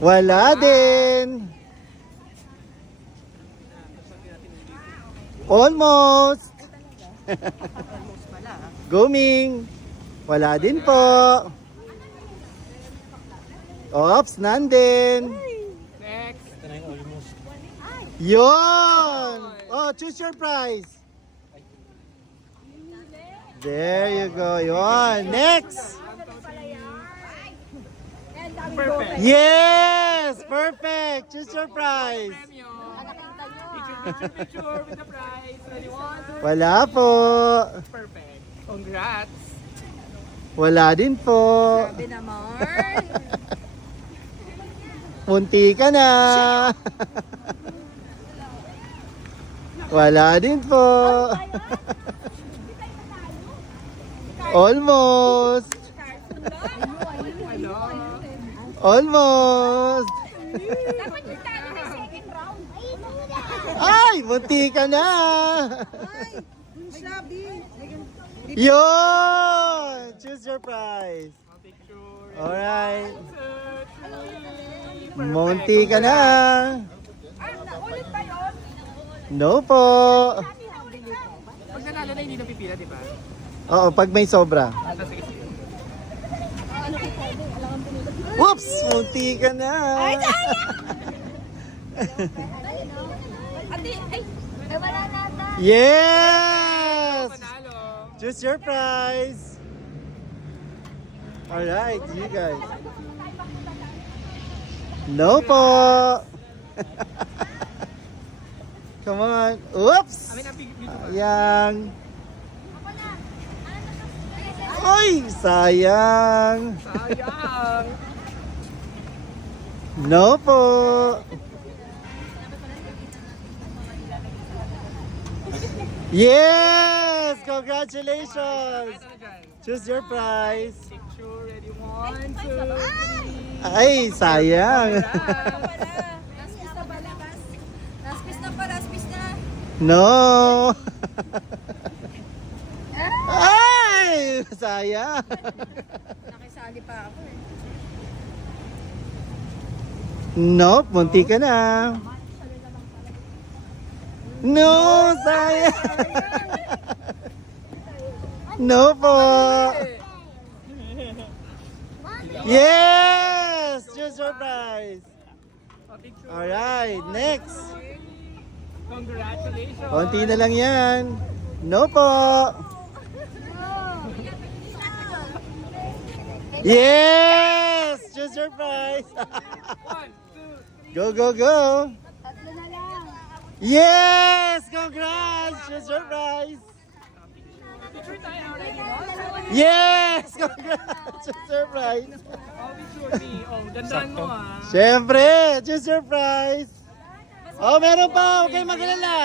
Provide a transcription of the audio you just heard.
Wala din. Almost. Guming. Wala din po. Ops, nandin. Next. Ito na yung almost. Yun! Oh, choose your prize. There you go. Yun. Next. Perfect. Yes! Perfect. Choose your prize. Premyo. Picture with the prize. Ready, 1, 2, Wala po. perfect. Congrats. Wala din po. Sabi naman. Punti ka na. Wala din po. Almost. Ano? Almost. Dapat yung talo na second round. Ay, munti ka na. Sabi. Yun! Choose your prize. Picture. Alright. 1, 2, 3. Munti ka na. Ulit ba yun? No po. Pag nanalo na hindi na pipila, di ba? Oo, pag may sobra. Sige, sige. Whoops! Munti ka na. Ate, ay. Wala na ata. Yes! Panalo. Choose your prize. Alright, you guys. No po. Come on. Oops! Amin ang big video. Sayang. Ay, sayang. Sayang. No po. Yes! Congratulations! Ano dyan? Choose your prize. Picture. Ready, 1, 2, 3. Ay, sayang. Last piece na pala. Last piece na pa. Last piece na. No. Ay, sayang. Nakisali pa ako eh. Nope, munti ka na. No, sayang. No po. Yes! Choose your prize. Picture. Alright, next. Congratulations. Konti na lang yan. No po. Yes! Choose your prize. 1, 2, 3. Go, go, go. Tatlo na lang. Yes! Congrats! Choose your prize. Picture tayo already. Yes! Congrats! Choose your prize. Oh, picture me. Oh, gandaan mo ah. Siyempre, choose your prize. Oh, meron pa. Huwag kayong magalala.